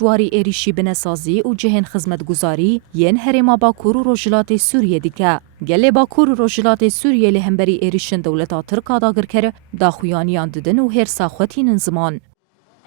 جواری ایریشی بنسازی و جهن خدمتگزاری ین هرما باکور و روجلات سوریه دیکه. گله باکور و روجلات سوریه لهمبری ایریشن دولتا ترکا داگر کر داخویانیان ددن و هر ساختین زمان.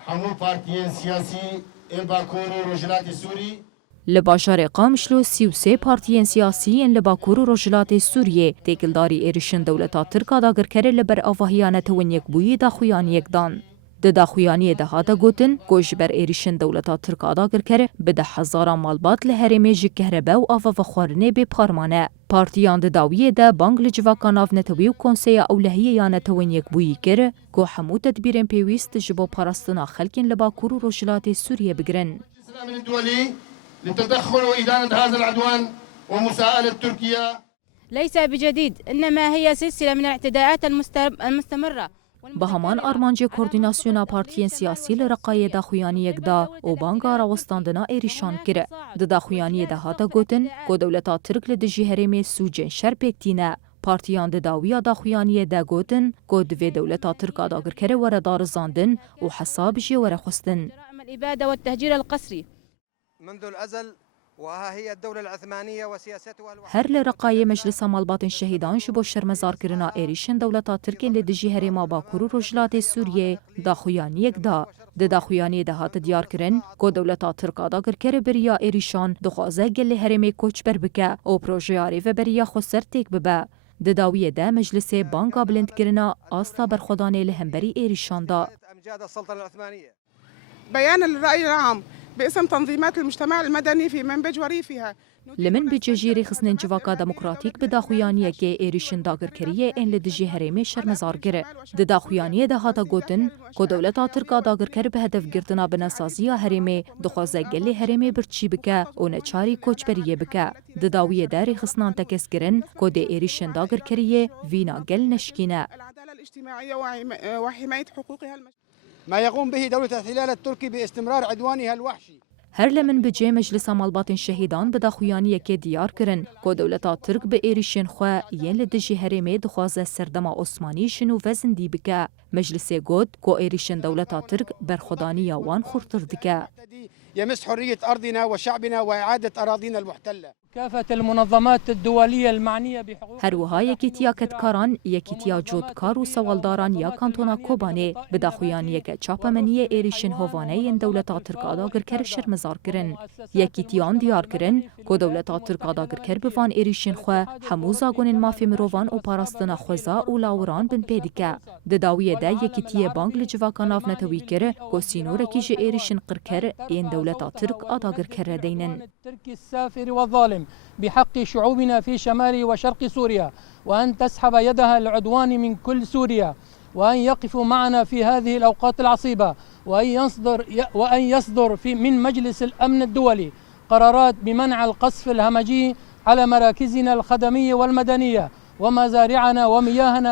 همو پارتیین سیاسی باکور و روجلات سوری لباشار قامشلو 33 پارتیین سیاسی لباکور و روجلات سوریه تکلداری ایریشن دولتا ترکا داگر کر لبر آواهیانت ونیک بوی داخویانیک دان. د داخویانی ده هاتا گوتن گوش بر ایریشن دولتا ترک آداگر کره به 10,000 مالبات لهرمه جی کهربه و آوا و خورنه به پارمانه. پارتیان ده داویه ده بانگ لجواکان آف نتوی و کنسیا اولهیه یا نتوین یک بویی کره گو همو تدبیرن پیویست جبو پارستنا خلکن لباکور و روجلات سوریه بگرن. السلام الدولي للتدخل وإدانة هذا العدوان ومساءلة تركيا ليس بجديد، إنما هي سلسلة من الاعتداءات المستمرة. به همان آرمانجی کوردیناسیونا پارتیین سیاسی لرقای داخویانی یک دا و بانگا راوستاندنا ایریشان کره. د داخویانی ده هاتا گوتن که دولتا ترک لدجی هرمی سوجن شرپکتینه. پارتیان ده داویا داخویانی ده گوتن که دوی دولتا ترک آداگر کره وردار زاندن و حساب جی ورخستن. الإبادة والتهجير القسري منذ الأزل وها هي الدولة العثمانية وسياستها هر لرقای مجلس مالبات شهیدان شبو شرمزار کرنا ایریشن دولتا ترکین لدجی هرما باکور و روجلات سوریه داخویانی یک دا. د داخویانی ده هات دیار کرن که دولتا ترک آداگر کره بریا ایریشان دخوازه گل هرمی کوچ بر بکه او پروژه آری و بریا خسر تیک ببه. د داویه ده مجلس بانکا بلند کرنا آستا برخودانه لهمبری ایریشان دا. أمجاد السلطنة العثمانية. بيانا للرأي العام باسم تنظيمات المجتمع المدني في منبج وريفها لمن بجزیره خسنن جواکا دموکراتیک به داخویانیه که ایریشن داگر کریه این لدجی هرمی شرمزار گره. د داخویانیه ده هاتا گوتن که دولتا ترکا داگر کر به هدف گرتنا بنسازی هرمی دخوازه گلی هرمی برچی بکه و نچاری کوچ بریه بکه. د داویه داری خسنان تکس گرن که ده ایریشن داگر کریه وینا گل نشکینه. العدالة الاجتماعية وحماية حقوقها ما يقوم به دولة الاحتلال التركي باستمرار عدوانها الوحشي. هر لمن بجه مجلس مالبات شهیدان به داخویانی که دیار کرن که دولتا ترک به ایریشن خواه ین لدجی هرمی دخوازه سردما عثمانی شنو وزن دی بکه. مجلس گود که ایریشن دولتا ترک برخودانی وان خورتر دکه. يمس حرية أرضنا وشعبنا وإعادة أراضينا المحتلة. كافة المنظمات الدولية المعنية بحقوق هر وها یکیتیا کتکاران یکیتیا جودکار و سوالداران یا کانتونا کوبانه به داخویانی که چاپمنی ایریشن هوانه این دولتا ترک آداگر کر شرمزار کرن. یکیتیان دیار کرن که دولتا ترک آداگر کر بوان ایریشن خواه همو زاگونین مافی مروان و پاراستنا خوزا و لاوران بن پیدکه. د داویه ده یکیتی بانگ لجواکان آف نتوی کر که سینور کیج ایریشن قرکر این دولتا ترک آداگر کر دینن. التركي السافر والظالم بحق شعوبنا في شمال وشرق سوريا وأن تسحب يدها العدوان من كل سوريا وأن يقفوا معنا في هذه الأوقات العصيبة وأن يصدر من مجلس الأمن الدولي قرارات بمنع القصف الهمجي على مراكزنا الخدمية والمدنية ومزارعنا ومياهنا